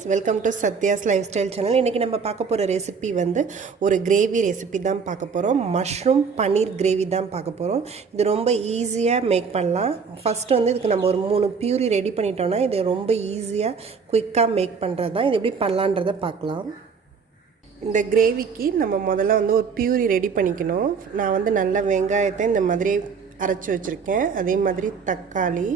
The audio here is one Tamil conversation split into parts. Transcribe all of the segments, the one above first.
Friends, welcome to Sathya's life style channel. இன்றைக்கி நம்ம பார்க்க போகிற ரெசிபி வந்து ஒரு கிரேவி ரெசிபி தான் பார்க்க போகிறோம். மஷ்ரூம் பன்னீர் கிரேவி தான் பார்க்க போகிறோம். இது ரொம்ப ஈஸியாக மேக் பண்ணலாம். ஃபஸ்ட்டு வந்து இதுக்கு நம்ம ஒரு 3 பியூரி ரெடி பண்ணிட்டோன்னா இது ரொம்ப ஈஸியாக குயிக்காக மேக் பண்ணுறது தான். இது எப்படி பண்ணலான்றதை பார்க்கலாம். இந்த கிரேவிக்கு நம்ம முதல்ல வந்து ஒரு பியூரி ரெடி பண்ணிக்கணும். நான் வந்து நல்ல வெங்காயத்தை இந்த மாதிரி அரைச்சி வச்சுருக்கேன். அதே மாதிரி தக்காளி,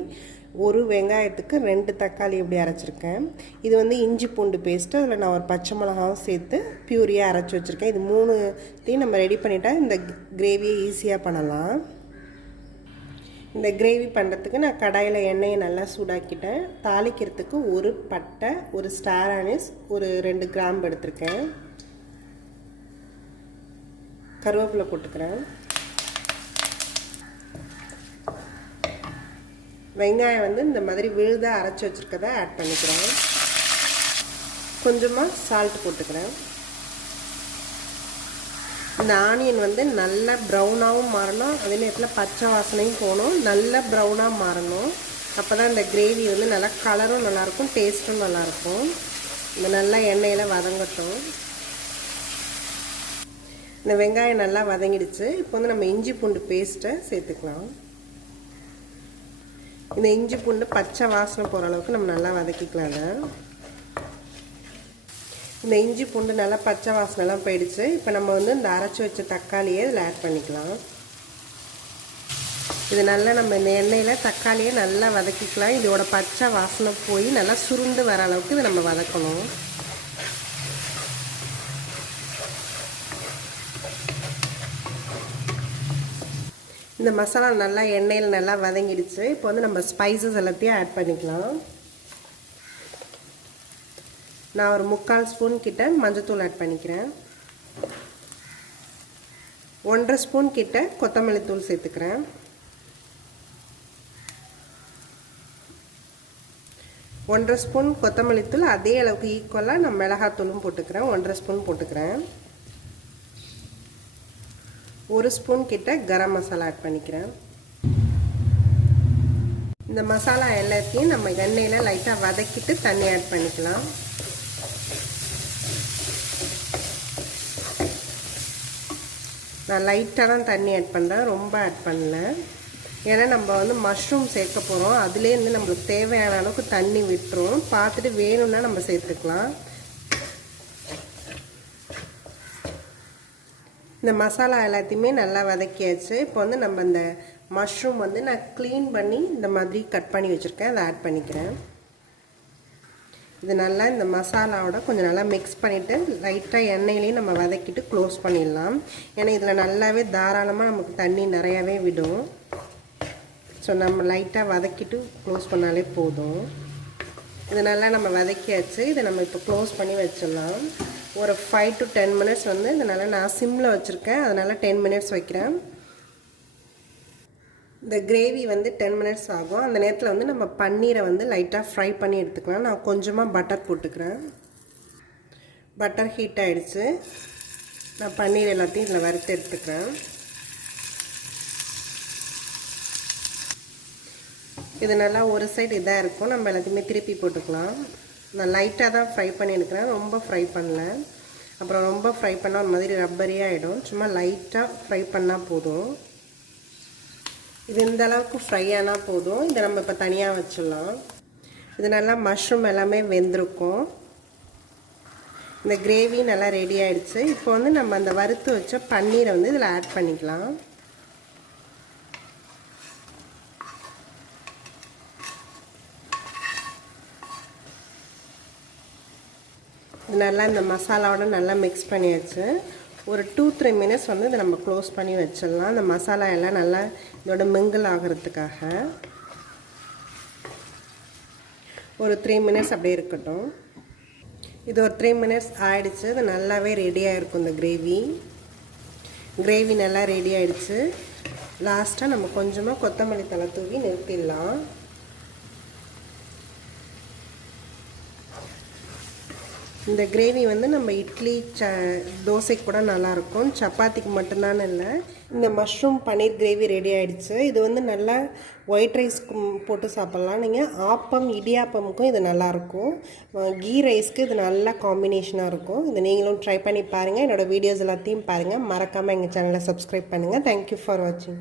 ஒரு வெங்காயத்துக்கு 2 தக்காளி இப்படி அரைச்சிருக்கேன். இது வந்து இஞ்சி பூண்டு பேஸ்ட்டு, அதில் நான் ஒரு பச்சை மிளகாவும் சேர்த்து பியூரியாக அரைச்சி வச்சுருக்கேன். இது 3த்தையும் நம்ம ரெடி பண்ணிட்டா இந்த கிரேவியை ஈஸியாக பண்ணலாம். இந்த கிரேவி பண்ணுறதுக்கு நான் கடாயில் எண்ணெயை நல்லா சூடாக்கிட்டேன். தாளிக்கிறதுக்கு ஒரு பட்டை, ஒரு ஸ்டார் அனீஸ், ஒரு 2 கிராம்பு எடுத்திருக்கேன். கருவேப்பிலை போட்டுக்கிறேன். வெங்காயம் வந்து இந்த மாதிரி விழுதாக அரைச்சி வச்சுருக்கதை ஆட் பண்ணிக்கிறேன். கொஞ்சமாக சால்ட் போட்டுக்கிறேன். இந்த ஆனியன் வந்து நல்லா ப்ரௌனாகவும் மாறணும், அதே நேரத்தில் பச்சை வாசனையும் போகணும். நல்லா ப்ரௌனாக மாறணும். அப்போ தான் இந்த கிரேவி வந்து நல்லா கலரும் நல்லாயிருக்கும், டேஸ்ட்டும் நல்லாயிருக்கும். இந்த நல்லா எண்ணெயில் வதங்கட்டும். இந்த வெங்காயம் நல்லா வதங்கிடுச்சு. இப்போ வந்து நம்ம இஞ்சி பூண்டு பேஸ்ட்டை சேர்த்துக்கலாம். இந்த இஞ்சி பூண்டு பச்சை வாசனை போகிற அளவுக்கு நம்ம நல்லா வதக்கிக்கலாங்க. இந்த இஞ்சி பூண்டு நல்லா பச்சை வாசனைலாம் போயிடுச்சு. இப்போ நம்ம வந்து இந்த அரைச்சி வச்ச தக்காளியை இதில் ஆட் பண்ணிக்கலாம். இது நல்லா நம்ம இந்த எண்ணெயில் தக்காளியை நல்லா வதக்கிக்கலாம். இதோட பச்சை வாசனை போய் நல்லா சுருண்டு வர அளவுக்கு இதை நம்ம வதக்கணும். இந்த மசாலா நல்லா எண்ணெயில் நல்லா வதங்கிடுச்சு. இப்போ வந்து நம்ம ஸ்பைசஸ் எல்லாத்தையும் ஆட் பண்ணிக்கலாம். நான் ஒரு 3/4 ஸ்பூன் கிட்ட மஞ்சத்தூள் ஆட் பண்ணிக்கிறேன். 1.5 ஸ்பூன் கிட்ட கொத்தமல்லி தூள் சேர்த்துக்கிறேன். 1.5 ஸ்பூன் கொத்தமல்லி தூள், அதே அளவுக்கு ஈக்குவலாக நான் மிளகாத்தூளும் போட்டுக்கிறேன். 1.5 ஸ்பூன் போட்டுக்கிறேன். 1 ஸ்பூன் கிட்ட கரம் மசாலா ஆட் பண்ணிக்கிறேன். இந்த மசாலா எல்லாத்தையும் நம்ம எண்ணெயில் லைட்டாக வதக்கிட்டு தண்ணி ஆட் பண்ணிக்கலாம். நான் லைட்டாக தான் தண்ணி ஆட் பண்ணுறேன், ரொம்ப ஆட் பண்ணல. ஏன்னா நம்ம வந்து மஷ்ரூம் சேர்க்க போகிறோம். அதுலேருந்து நம்மளுக்கு தேவையான அளவுக்கு தண்ணி விட்டுரும். பார்த்துட்டு வேணும்னா நம்ம சேர்த்துக்கலாம். இந்த மசாலா எல்லாத்தையுமே நல்லா வதக்கியாச்சு. இப்போ வந்து நம்ம இந்த மஷ்ரூம் வந்து நான் க்ளீன் பண்ணி இந்த மாதிரி கட் பண்ணி வச்சுருக்கேன், அதை ஆட் பண்ணிக்கிறேன். இது நல்லா இந்த மசாலாவோட கொஞ்சம் நல்லா மிக்ஸ் பண்ணிவிட்டு லைட்டாக எண்ணெயிலையும் நம்ம வதக்கிட்டு க்ளோஸ் பண்ணிடலாம். ஏன்னா இதில் நல்லாவே தாராளமாக நமக்கு தண்ணி நிறையாவே விடும். ஸோ நம்ம லைட்டாக வதக்கிட்டு க்ளோஸ் பண்ணாலே போதும். இது நல்லா நம்ம வதக்கியாச்சு. இதை நம்ம இப்போ க்ளோஸ் பண்ணி வச்சிடலாம். ஒரு 5 to 10 மினிட்ஸ் வந்து இதனால் நான் சிம்மில் வச்சுருக்கேன், அதனால் 10 மினிட்ஸ் வைக்கிறேன். இந்த கிரேவி வந்து 10 மினிட்ஸ் ஆகும். அந்த நேரத்தில் வந்து நம்ம பன்னீரை வந்து லைட்டாக ஃப்ரை பண்ணி எடுத்துக்கலாம். நான் கொஞ்சமாக பட்டர் போட்டுக்கிறேன். பட்டர் ஹீட் ஆகிடுச்சு. நான் பன்னீர் எல்லாத்தையும் இதில் வறுத்து எடுத்துக்கிறேன். இது நல்லா ஒரு சைடு இதாக இருக்கும். நம்ம எல்லாத்தையுமே திருப்பி போட்டுக்கலாம். நான் லைட்டாக தான் ஃப்ரை பண்ணி எடுக்கிறேன், ரொம்ப ஃப்ரை பண்ணல. அப்புறம் ரொம்ப ஃப்ரை பண்ணால் ஒரு மாதிரி ரப்பரியாக ஆகிடும். சும்மா லைட்டாக ஃப்ரை பண்ணால் போதும். இது இந்த அளவுக்கு ஃப்ரை ஆனால் போதும். இதை நம்ம இப்போ தனியாக வச்சிடலாம். இது நல்லா மஷ்ரூம் எல்லாமே வெந்திருக்கும். இந்த கிரேவி நல்லா ரெடி ஆகிடுச்சு. இப்போ வந்து நம்ம அந்த வறுத்து வச்ச பன்னீரை வந்து இதில் ஆட் பண்ணிக்கலாம். நல்லா இந்த மசாலாவோட நல்லா மிக்ஸ் பண்ணியாச்சு. ஒரு 2-3 மினிட்ஸ் வந்து இதை நம்ம க்ளோஸ் பண்ணி வச்சிடலாம். இந்த மசாலா எல்லாம் நல்லா இதோட மிங்கிள் ஆகிறதுக்காக ஒரு 3 மினிட்ஸ் அப்படியே இருக்கட்டும். இது ஒரு 3 மினிட்ஸ் ஆகிடுச்சு. இது நல்லாவே ரெடியாக இருக்கும். இந்த கிரேவி நல்லா ரெடி ஆகிடுச்சு. லாஸ்ட்டாக நம்ம கொஞ்சமாக கொத்தமல்லி தழை தூவி நிறுத்திடலாம். இந்த கிரேவி வந்து நம்ம இட்லி தோசைக்கு கூட நல்லாயிருக்கும், சப்பாத்திக்கு மட்டும்தான் இல்லை. இந்த மஷ்ரூம் பன்னீர் கிரேவி ரெடி ஆகிடுச்சு. இது வந்து நல்லா ஒயிட் ரைஸ்க்கு போட்டு சாப்பிட்லாம். நீங்கள் ஆப்பம் இடியாப்பமுக்கும் இது நல்லாயிருக்கும். கீ ரைஸ்க்கு இது நல்லா காம்பினேஷனாக இருக்கும். இது நீங்களும் ட்ரை பண்ணி பாருங்கள். என்னோடய வீடியோஸ் எல்லாத்தையும் பாருங்கள். மறக்காமல் எங்கள் சேனலை சப்ஸ்கிரைப் பண்ணுங்கள். தேங்க்யூ ஃபார் வாட்சிங்.